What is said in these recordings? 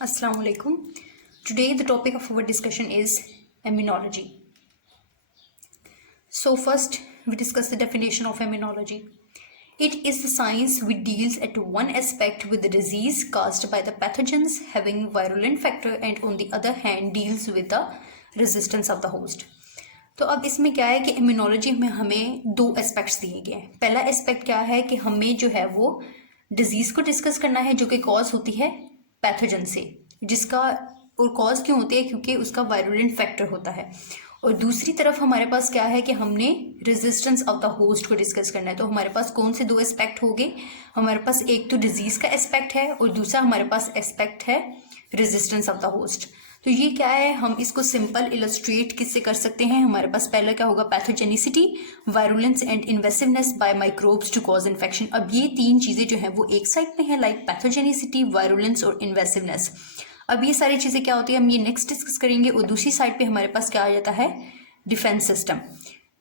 Assalamu alaikum. Today the topic of our discussion is immunology. So first we discuss the definition of immunology. It is the science which deals at one aspect with the disease caused by the pathogens having virulent factor and on the other hand deals with the resistance of the host. तो अब इसमें क्या है कि immunology में हमें दो aspects दिए गए हैं. पहला एस्पेक्ट क्या है कि हमें जो है वो डिजीज को डिस्कस करना है जो कि कॉज होती है पैथोजन से, जिसका और कॉज क्यों होती है क्योंकि उसका वायरुलेंट फैक्टर होता है. और दूसरी तरफ हमारे पास क्या है कि हमने रेजिस्टेंस ऑफ द होस्ट को डिस्कस करना है. तो हमारे पास कौन से दो एस्पेक्ट हो गए? हमारे पास एक तो डिजीज का एस्पेक्ट है और दूसरा हमारे पास एस्पेक्ट है रेजिस्टेंस ऑफ द होस्ट. तो ये क्या है, हम इसको सिंपल इलस्ट्रेट किससे कर सकते हैं. हमारे पास पहला क्या होगा, pathogenicity, virulence and invasiveness by microbes to cause infection. अब ये तीन चीजें जो है वो एक साइड में है, लाइक पैथोजेनिसिटी, वायरुलेंस और इन्वेसिवनेस. अब ये सारी चीजें क्या होती है हम ये नेक्स्ट डिस्कस करेंगे. और दूसरी साइड पे हमारे पास क्या आ जाता है, डिफेंस सिस्टम,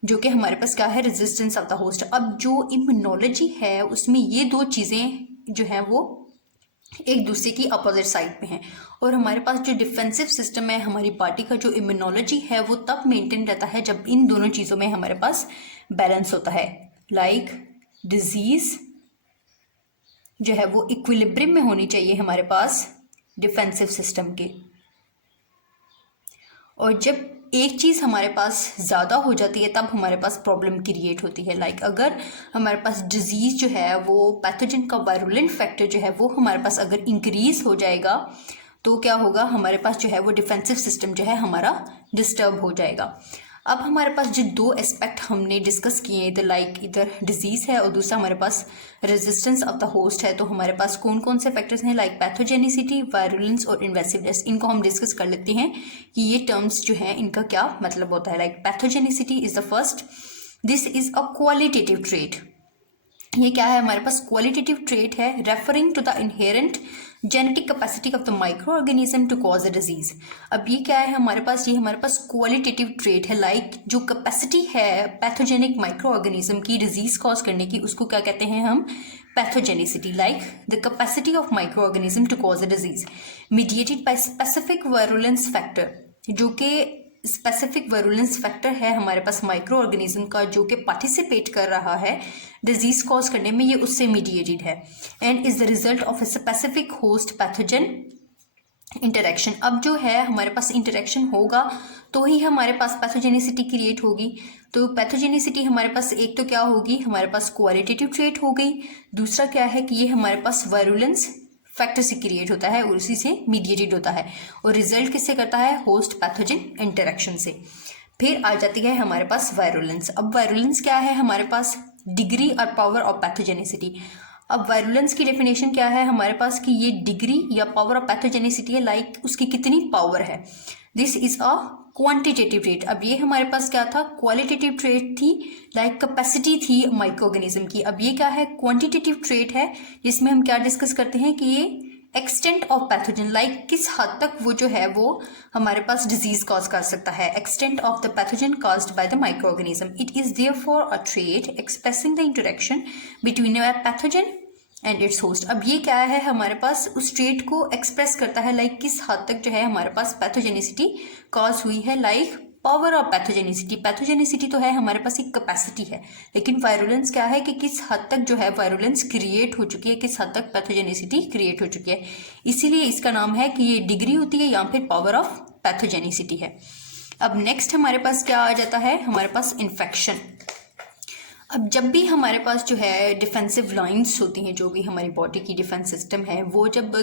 जो कि हमारे पास क्या है, रेजिस्टेंस ऑफ द होस्ट. अब जो इम्यूनोलॉजी है उसमें ये दो चीजें जो है वो एक दूसरे की अपोजिट साइड में है. और हमारे पास जो डिफेंसिव सिस्टम है हमारी बॉडी का, जो इम्यूनोलॉजी है वो तब मेंटेन रहता है जब इन दोनों चीज़ों में हमारे पास बैलेंस होता है. लाइक डिजीज जो है वो इक्विलिब्रियम में होनी चाहिए हमारे पास डिफेंसिव सिस्टम के. और जब एक चीज़ हमारे पास ज़्यादा हो जाती है तब हमारे पास प्रॉब्लम क्रिएट होती है. लाइक अगर हमारे पास डिजीज़ जो है वो पैथोजन का वायरुलेंट फैक्टर जो है वो हमारे पास अगर इंक्रीज हो जाएगा तो क्या होगा, हमारे पास जो है वो डिफेंसिव सिस्टम जो है हमारा डिस्टर्ब हो जाएगा. अब हमारे पास जो दो एस्पेक्ट हमने डिस्कस किए हैं, इधर लाइक इधर डिजीज़ है और दूसरा हमारे पास रेजिस्टेंस ऑफ द होस्ट है. तो हमारे पास कौन कौन से फैक्टर्स हैं, लाइक पैथोजेनिसिटी, वायरुलेंस और इन्वेसिवनेस. इनको हम डिस्कस कर लेते हैं कि ये टर्म्स जो हैं इनका क्या मतलब होता है. Like pathogenicity is the first. This is a qualitative trait. ये क्या है, हमारे पास क्वालिटेटिव ट्रेट है referring to the inherent genetic capacity of the microorganism to cause a disease. अब ये क्या है हमारे पास, ये हमारे पास क्वालिटेटिव ट्रेट है. लाइक जो कैपेसिटी है पैथोजेनिक माइक्रो ऑर्गेनिज्म की डिजीज कॉज करने की, उसको क्या कहते हैं हम, pathogenicity. Like the capacity of micro organism to cause a disease mediated by specific virulence factor, जो कि स्पेसिफिक वायरुलेंस फैक्टर है हमारे पास माइक्रो ऑर्गेनिज्म का, जो कि पार्टिसिपेट कर रहा है डिजीज कॉज करने में, ये उससे मीडिएटेड है and is the result of a specific host pathogen interaction. अब जो है हमारे पास इंटरेक्शन होगा तो ही हमारे पास पैथोजेनिसिटी क्रिएट होगी. तो पैथोजेनिसिटी हमारे पास एक तो क्या होगी, हमारे पास क्वालिटेटिव ट्रेट हो गई. दूसरा क्या है कि ये हमारे पास वायरुलेंस फैक्टर से क्रिएट होता है और उसी से मीडिएटेड होता है. और रिजल्ट किससे करता है, होस्ट पैथोजन इंटरेक्शन से. फिर आ जाती है हमारे पास वायरुलेंस. अब वायरुलेंस क्या है, हमारे पास डिग्री और पावर ऑफ पैथोजेनिसिटी. अब वायरुलेंस की डेफिनेशन क्या है हमारे पास कि ये डिग्री या पावर ऑफ पैथोजेनिसिटी है, लाइक उसकी कितनी पावर है. This is a quantitative trait. अब ये हमारे पास क्या था, क्वालिटेटिव ट्रेट थी, लाइक कैपेसिटी थी माइक्रो ऑर्गेनिज्म की. अब ये क्या है, क्वांटिटेटिव ट्रेट है, जिसमें हम क्या डिस्कस करते हैं कि ये एक्सटेंट ऑफ पैथोजन, लाइक किस हद तक वो जो है वो हमारे पास डिजीज कॉज कर सकता है. Extent of the pathogen caused by the micro organism. It is therefore a trait expressing the interaction between a pathogen and it's host. अब ये क्या है, हमारे पास उस ट्रेट को एक्सप्रेस करता है, लाइक किस हद तक जो है हमारे पास पैथोजेनिसिटी कॉज हुई है. Like power of pathogenicity, pathogenicity तो है हमारे पास एक कैपेसिटी है, लेकिन वायरुलेंस क्या है कि किस हद तक जो है वायरुलेंस क्रिएट हो चुकी है, किस हद तक पैथोजेनिसिटी क्रिएट हो चुकी है. इसीलिए इसका नाम है कि ये डिग्री होती है या फिर पावर ऑफ पैथोजेनिसिटी है. अब नेक्स्ट हमारे पास क्या आ जाता है, हमारे पास इन्फेक्शन. अब जब भी हमारे पास जो है डिफेंसिव लाइंस होती हैं, जो भी हमारी बॉडी की डिफेंस सिस्टम है वो जब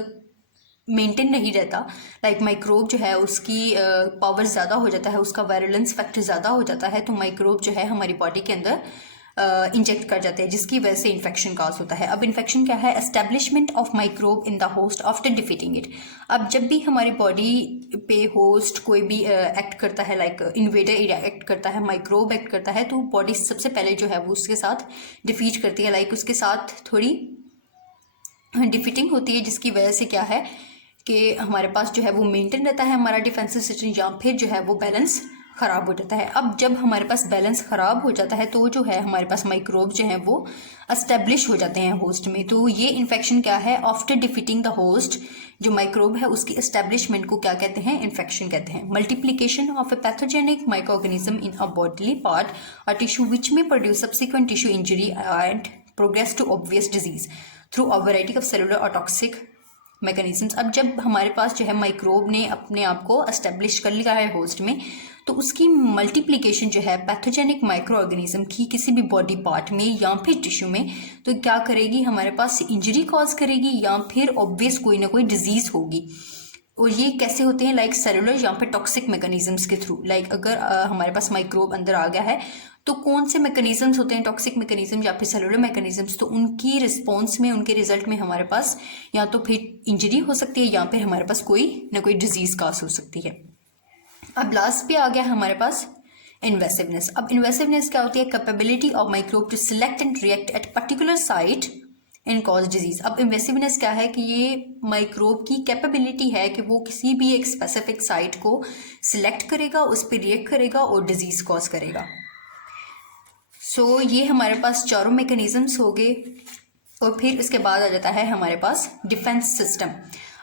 मेंटेन नहीं रहता, लाइक माइक्रोब जो है उसकी पावर ज़्यादा हो जाता है, उसका वायरुलेंस फैक्टर ज़्यादा हो जाता है, तो माइक्रोब जो है हमारी बॉडी के अंदर इंजेक्ट कर जाते हैं, जिसकी वजह से इन्फेक्शन काज होता है. अब इन्फेक्शन क्या है, establishment of microbe in the host after defeating it. अब जब भी हमारी बॉडी पे होस्ट कोई भी एक्ट करता है, लाइक इन्वेडर एक्ट करता है, माइक्रोब एक्ट करता है, तो बॉडी सबसे पहले जो है वो उसके साथ डिफीट करती है, लाइक उसके साथ थोड़ी डिफीटिंग होती है, जिसकी वजह से क्या है कि हमारे पास जो है वो मेंटेन रहता है हमारा डिफेंसिव सिस्टम, या फिर जो है वो बैलेंस ख़राब हो जाता है। अब जब हमारे पास बैलेंस ख़राब हो जाता है तो जो है हमारे पास माइक्रोब जो हैं वो एस्टेब्लिश हो जाते हैं होस्ट में। तो ये इन्फेक्शन क्या है, आफ्टर डिफीटिंग द होस्ट, जो माइक्रोब है उसकी एस्टेब्लिशमेंट को क्या कहते हैं, इन्फेक्शन कहते हैं। Multiplication of a pathogenic microorganism in a bodily part और टिश्यू विच में produce subsequent tissue injury and progress to obvious disease through a variety of cellular और टॉक्सिक मैकेनिज्म्स। अब जब हमारे पास जो है माइक्रोब ने अपने आप को एस्टेब्लिश कर लिया है होस्ट में, तो उसकी मल्टीप्लिकेशन जो है पैथोजेनिक माइक्रो ऑर्गेनिज्म की किसी भी बॉडी पार्ट में या फिर टिश्यू में, तो क्या करेगी, हमारे पास इंजरी कॉज करेगी या फिर ऑब्वियस कोई ना कोई डिजीज होगी। और ये कैसे होते हैं, लाइक सेलुलर या फिर टॉक्सिक मैकेनिज्म्स के थ्रू। लाइक अगर हमारे पास माइक्रोब अंदर आ गया है तो कौन से मैकेनिज्म्स होते हैं, टॉक्सिक मैकेनिज्म या फिर सेलुलर मैकेनिज्म्स, तो उनकी रिस्पॉन्स में, उनके रिजल्ट में हमारे पास या तो फिर इंजरी हो सकती है या फिर हमारे पास कोई ना कोई डिजीज काज हो सकती है। अब लास्ट पे आ गया है हमारे पास इन्वेसिवनेस। अब इन्वेसिवनेस क्या होती है, capability of microbe to select and react at particular site in cause disease. अब इन्वेसिवनेस क्या है कि ये माइक्रोब की कैपेबिलिटी है कि वो किसी भी एक स्पेसिफिक साइट को सिलेक्ट करेगा, उस पर रिएक्ट करेगा और डिजीज कॉज करेगा। ये हमारे पास चारों मैकेनिज्म्स हो गए। और फिर उसके बाद आ जाता है हमारे पास डिफेंस सिस्टम।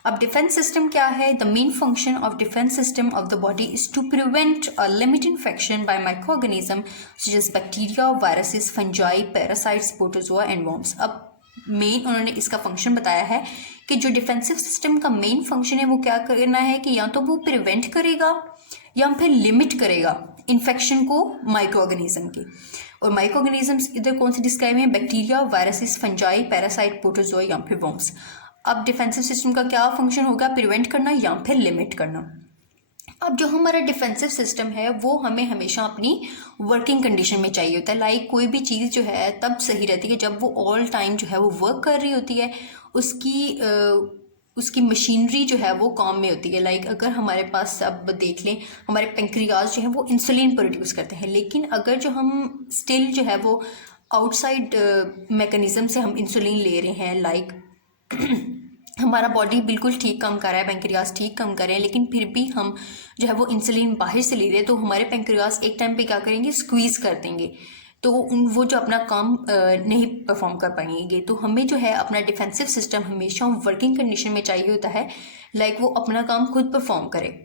अब डिफेंस सिस्टम क्या है, the main function of defence system of the body is to prevent a limit infection by microorganism such as bacteria, viruses, fungi, parasites, protozoa and worms. अब main उन्होंने इसका function बताया है कि जो defensive system का main function है वो क्या करना है कि या तो वो प्रिवेंट करेगा या फिर लिमिट करेगा इन्फेक्शन को माइक्रो ऑर्गेनिज्म की। और माइक्रो ऑर्गेनिज्म्स इधर कौन से डिस्क्राइब हैं, bacteria, viruses, fungi, parasite, protozoa या फिर वर्म्स। अब डिफेंसिव सिस्टम का क्या फंक्शन होगा, प्रिवेंट करना या फिर लिमिट करना। अब जो हमारा डिफेंसिव सिस्टम है वो हमें हमेशा अपनी वर्किंग कंडीशन में चाहिए होता है। लाइक कोई भी चीज़ जो है तब सही रहती है जब वो ऑल टाइम जो है वो वर्क कर रही होती है, उसकी मशीनरी जो है वो काम में होती है। लाइक अगर हमारे पास, अब देख लें, हमारे पेंक्रियाज जो है वो इंसुलिन प्रोड्यूस करते हैं, लेकिन अगर जो हम स्टिल जो है वो आउटसाइड मैकेनिज्म से हम इंसुलिन ले रहे हैं, लाइक हमारा बॉडी बिल्कुल ठीक काम कर रहा है, पेंक्रियाज ठीक काम कर रहे हैं, लेकिन फिर भी हम जो है वो इंसुलिन बाहर से ले रहे हैं, तो हमारे पेंक्रियाज एक टाइम पे क्या करेंगे, स्क्वीज़ कर देंगे, तो वो जो अपना काम नहीं परफॉर्म कर पाएंगे। तो हमें जो है अपना डिफेंसिव सिस्टम हमेशा वर्किंग कंडीशन में चाहिए होता है, लाइक वो अपना काम खुद परफॉर्म करे।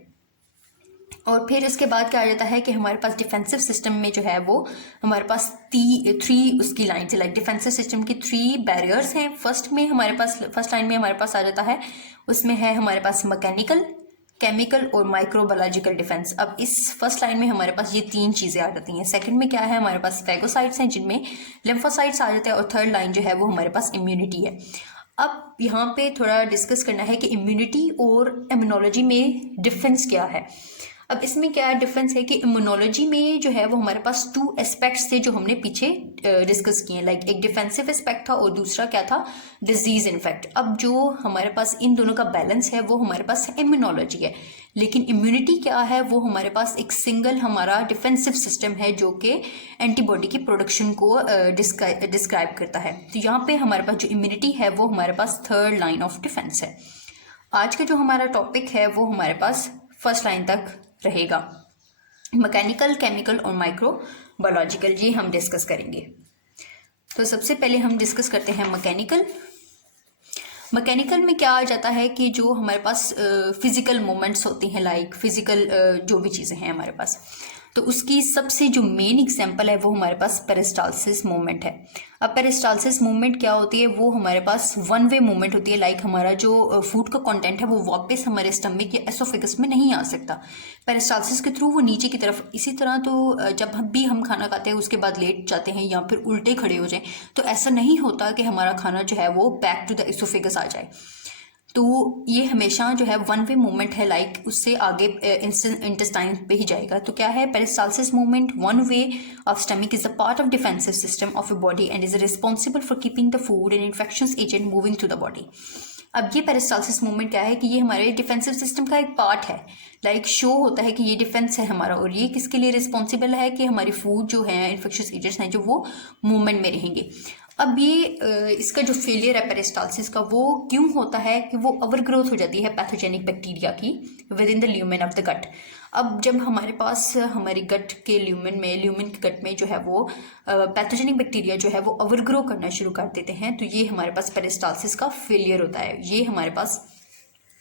और फिर उसके बाद क्या आ जाता है कि हमारे पास डिफेंसिव सिस्टम में जो है वो हमारे पास थ्री उसकी लाइन से, लाइक डिफेंसिव सिस्टम की 3 बैरियर्स हैं। फर्स्ट लाइन में हमारे पास आ जाता है, उसमें है हमारे पास मैकेनिकल, केमिकल और माइक्रोबायोलॉजिकल डिफेंस। अब इस फर्स्ट लाइन में हमारे पास ये 3 चीज़ें आ जाती हैं। सेकंड में क्या है, हमारे पास फैगोसाइट्स हैं जिनमें लिम्फोसाइट्स आ जाते हैं, और थर्ड लाइन जो है वो हमारे पास इम्यूनिटी है। अब यहाँ पे थोड़ा डिस्कस करना है कि इम्यूनिटी और इम्यूनोलॉजी में डिफरेंस क्या है। अब इसमें क्या डिफरेंस है कि इम्यूनोलॉजी में जो है वो हमारे पास 2 एस्पेक्ट्स थे जो हमने पीछे डिस्कस किए, लाइक एक डिफेंसिव एस्पेक्ट था और दूसरा क्या था, डिजीज इन्फेक्ट। अब जो हमारे पास इन दोनों का बैलेंस है वो हमारे पास इम्यूनोलॉजी है, लेकिन इम्यूनिटी क्या है, वो हमारे पास एक सिंगल हमारा डिफेंसिव सिस्टम है जो कि एंटीबॉडी की प्रोडक्शन को डिस्क्राइब करता है। तो यहाँ पे हमारे पास जो इम्यूनिटी है वो हमारे पास थर्ड लाइन ऑफ डिफेंस है। आज का जो हमारा टॉपिक है वो हमारे पास फर्स्ट लाइन तक रहेगा, मैकेनिकल, केमिकल और माइक्रोबायोलॉजिकल, ये हम डिस्कस करेंगे। तो सबसे पहले हम डिस्कस करते हैं मैकेनिकल। मैकेनिकल में क्या आ जाता है कि जो हमारे पास फिजिकल मूवमेंट्स होती हैं, लाइक फिजिकल जो भी चीज़ें हैं हमारे पास, तो उसकी सबसे जो मेन एग्जांपल है वो हमारे पास पेरिस्टाल्सिस मूवमेंट है। अब पेरिस्टाल्सिस मूवमेंट क्या होती है, वो हमारे पास 1 वे मूवमेंट होती है। लाइक हमारा जो फूड का कंटेंट है वो वापस हमारे स्टमक या एसोफेगस में नहीं आ सकता, पेरिस्टाल्सिस के थ्रू वो नीचे की तरफ। इसी तरह तो जब भी हम खाना खाते हैं उसके बाद लेट जाते हैं या फिर उल्टे खड़े हो जाएं, तो ऐसा नहीं होता कि हमारा खाना जो है वो बैक टू द एसोफेगस आ जाए। तो ये हमेशा जो है 1 वे मूवमेंट है, लाइक उससे आगे इंटेस्टाइन पे ही जाएगा। तो क्या है peristalsis movement, 1 way of stomach is a part of defensive system of a body and is responsible for keeping the food and infections agent moving through the body. अब ये पेरिस्टाल्सिस मूवमेंट क्या है कि ये हमारे डिफेंसिव सिस्टम का एक part है, लाइक शो होता है कि ये डिफेंस है हमारा, और ये किसके लिए रिस्पॉन्सिबल है कि हमारी फूड जो है, इन्फेक्शियस एजेंट्स हैं जो वो मूवमेंट में रहेंगे। अब ये इसका जो फेलियर है पेरिस्टालसिस का वो क्यों होता है कि वो ओवरग्रोथ हो जाती है पैथोजेनिक बैक्टीरिया की within the lumen of the gut. अब जब हमारे पास हमारी गट के ल्यूमेन के गट में जो है वो पैथोजेनिक बैक्टीरिया जो है वो ओवरग्रो करना शुरू कर देते हैं, तो ये हमारे पास पेरिस्टालसिस का फेलियर होता है। ये हमारे पास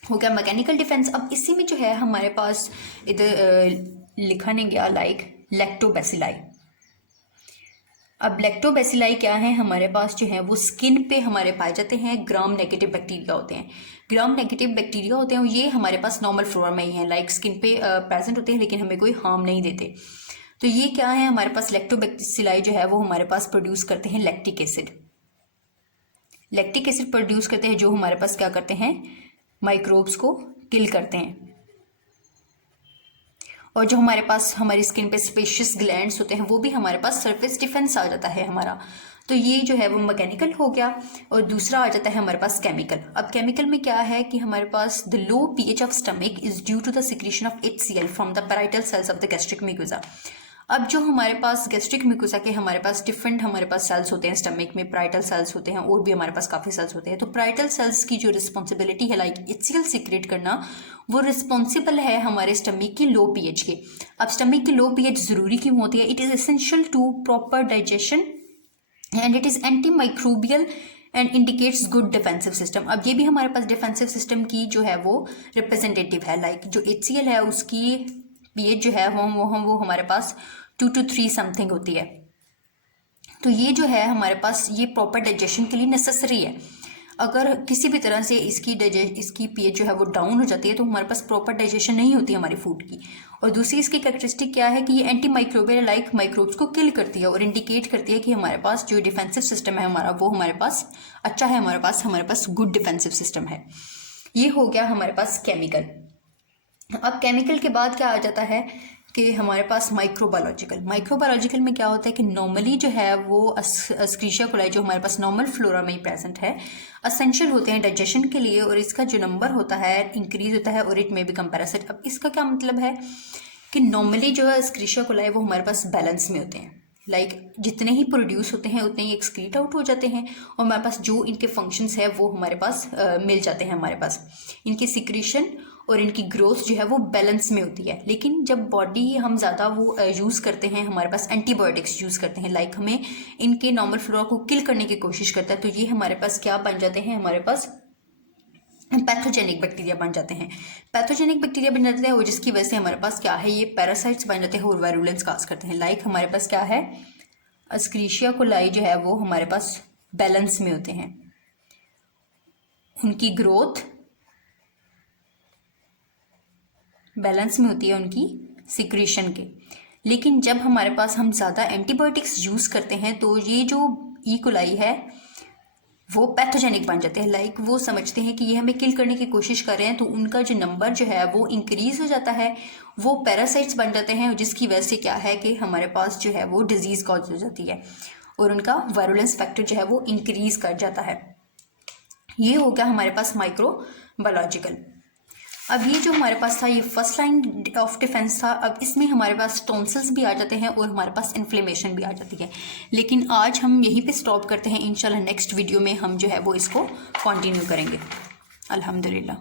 हो गया मैकेनिकल डिफेंस। अब इसी में जो है हमारे पास इधर लिखा नहीं गया लाइक लैक्टोबैसिलाई। अब लैक्टोबैसिलाई क्या है, हमारे पास जो है वो स्किन पे हमारे पाए जाते हैं, ग्राम नेगेटिव बैक्टीरिया होते हैं। ग्राम नेगेटिव बैक्टीरिया होते हैं, ये हमारे पास नॉर्मल फ्लोरा में ही है, लाइक स्किन पे प्रेजेंट होते हैं लेकिन हमें कोई हार्म नहीं देते। तो ये क्या है, हमारे पास लैक्टोबैसिलाई जो है वो हमारे पास प्रोड्यूस करते हैं lactic acid. Lactic acid produce करते हैं जो हमारे पास क्या करते हैं, माइक्रोब्स को किल करते हैं। और जो हमारे पास हमारी स्किन पे स्पेशियस ग्लैंड्स होते हैं वो भी हमारे पास सरफेस डिफेंस आ जाता है हमारा। तो ये जो है वो मैकेनिकल हो गया। और दूसरा आ जाता है हमारे पास केमिकल। अब केमिकल में क्या है कि हमारे पास the low pH of stomach is due to the secretion of HCl from the parietal cells of the gastric mucosa. अब जो हमारे पास गैस्ट्रिक म्यूकोसा के हमारे पास डिफरेंट हमारे पास सेल्स होते हैं, स्टमक में पैराइटल सेल्स होते हैं और भी हमारे पास काफ़ी सेल्स होते हैं। तो पैराइटल सेल्स की जो रिस्पॉन्सिबिलिटी है लाइक HCl सीक्रेट करना, वो रिस्पॉन्सिबल है हमारे स्टमक की लो पीएच के। अब स्टमक की लो पीएच ज़रूरी क्यों होती है, it is essential to proper digestion and it is antimicrobial and indicates good defensive system. अब ये भी हमारे पास डिफेंसिव सिस्टम की जो है वो रिप्रेजेंटेटिव है। लाइक जो HCl है उसकी पीएच जो है वो हमारे पास 2 to 3 समथिंग होती है। तो ये जो है हमारे पास ये प्रॉपर डाइजेशन के लिए नेसेसरी है। अगर किसी भी तरह से इसकी पीएच जो है वो डाउन हो जाती है तो हमारे पास प्रॉपर डाइजेशन नहीं होती हमारी फूड की। और दूसरी इसकी कैरेक्टरिस्टिक क्या है कि ये एंटी माइक्रोबियल लाइक माइक्रोब्स को किल करती है और इंडिकेट करती है कि हमारे पास जो डिफेंसिव सिस्टम है हमारा वो हमारे पास अच्छा है, हमारे पास गुड डिफेंसिव सिस्टम है। ये हो गया हमारे पास केमिकल। अब केमिकल के बाद क्या आ जाता है कि हमारे पास माइक्रोबायोलॉजिकल में क्या होता है कि नॉर्मली जो है वो एस्क्रीशिया कोलाई जो हमारे पास नॉर्मल फ्लोरा में ही प्रेजेंट है, असेंशियल होते हैं डाइजेशन के लिए और इसका जो नंबर होता है इंक्रीज होता है और इट में बिकम पैरासाइट। अब इसका क्या मतलब है कि नॉर्मली जो है एस्क्रीशिया कोलाई वो हमारे पास बैलेंस में होते हैं, लाइक जितने ही प्रोड्यूस होते हैं उतने ही एक्सक्रीट आउट हो जाते हैं और हमारे पास जो इनके फंक्शंस है वो हमारे पास मिल जाते हैं। हमारे पास इनकी सिक्रीशन और इनकी ग्रोथ जो है वो बैलेंस में होती है। लेकिन जब बॉडी हम ज़्यादा वो यूज़ करते हैं, हमारे पास एंटीबायोटिक्स यूज़ करते हैं, लाइक हमें इनके नॉर्मल फ्लोरा को किल करने की कोशिश करता है, तो ये हमारे पास क्या बन जाते हैं, हमारे पास पैथोजेनिक बैक्टीरिया बन जाते हैं। पैथोजेनिक बैक्टीरिया बन जाते हैं और जिसकी वजह से हमारे पास क्या है, ये पैरासाइट्स बन जाते हैं और वायरुलेंस काज करते हैं। लाइक हमारे पास क्या है, एस्क्रीशिया कोलाई जो है वो हमारे पास बैलेंस में होते हैं, उनकी ग्रोथ बैलेंस में होती है उनकी सिक्रीशन के। लेकिन जब हमारे पास हम ज़्यादा एंटीबायोटिक्स यूज़ करते हैं तो ये जो ई कोलाई है वो पैथोजेनिक बन जाते हैं। लाइक वो समझते हैं कि ये हमें किल करने की कोशिश कर रहे हैं, तो उनका जो नंबर जो है वो इंक्रीज हो जाता है, वो पैरासाइट्स बन जाते हैं, जिसकी वजह से क्या है कि हमारे पास जो है वो डिजीज़ कॉज हो जाती है और उनका वायरुलेंस फैक्टर जो है वो इंक्रीज कर जाता है। ये हो गया हमारे पास माइक्रोबायोलॉजिकल। अब ये जो हमारे पास था ये फर्स्ट लाइन ऑफ डिफेंस था। अब इसमें हमारे पास टॉन्सिल्स भी आ जाते हैं और हमारे पास इन्फ्लेमेशन भी आ जाती है। लेकिन आज हम यहीं पे स्टॉप करते हैं, इंशाल्लाह नेक्स्ट वीडियो में हम जो है वो इसको कंटिन्यू करेंगे। अल्हम्दुलिल्लाह।